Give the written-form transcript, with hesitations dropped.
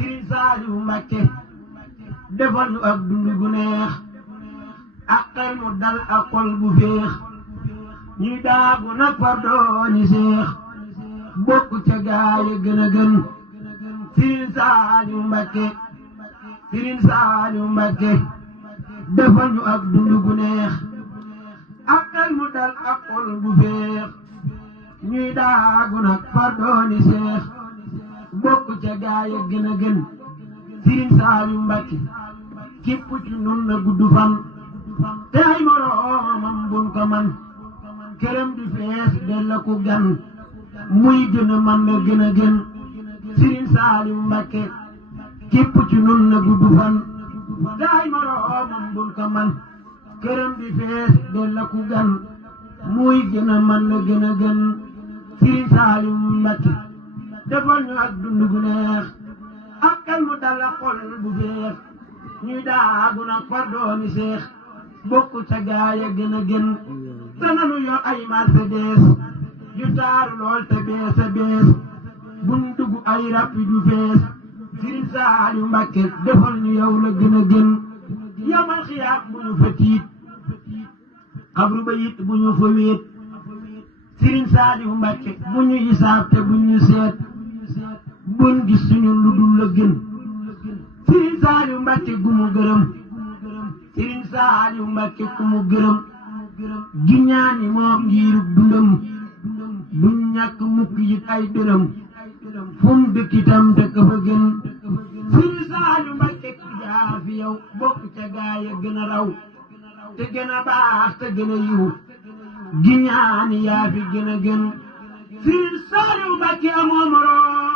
Sëriñ Saaliw Mbàkke defal ñu ak dund gu neex ak xel mu dal ak xol bu féex ñuy daagu nag far dooni seex bokk ca gaaya gën a gën Sëriñ Saaliw Mbàkke Sëriñ Saaliw Mbàkke defal ñu ak dund gu neex ak xel mu dal ak xol bu féex ñuy daagu nag far dooni seex bokk ca gaaya gën a gën Sëriñ Saaliw Mbàkke képp ci nun na gudd fan te ay moroomam bun ko man këram di fees della ku gan muy gën a man na gën a gën Sëriñ Saaliw Mbàkke képp ci nun na gudd fan te ay moroomam bun ko man këram di fees della ku gan muy gën a man na gën a gën Sëriñ Saaliw Mbàkke defal ñu ak dund gu neex ak xel mu dal ak xol bu féex ñuy daagu nag far dooni seex bokk ca gaaya gën a gën te nanu yor ay Mercedes yu taaru lool te bees a bees buñ dugg ay rapide yu fees Sëriñ Saaliw Mbàkke defal ñu yow la gën a gën yamal xiyaat bu ñu fa tiit xabru ba it bu ñu fa wéet Sëriñ Saaliw Mbàkke bu ñu hisaab te bu ñu seet bon gis suñu lu dul la gën Sëriñ Saaliw Mbàkke gu mu gërëm Sëriñ Saaliw Mbàkke ku mu gërëm gi ñaani moom ngiirug dundam duñ ñàkk mukk yit ay dërëm fu mu dëkk itam dëkk fa gën Sëriñ Saaliw Mbàkke ku jaar fi yow bokk ca gaaya gën a raw te gën a baax te gën a yiw gi ñaani yaa fi gën a gën Sëriñ Saaliw Mbàkke amoo moroom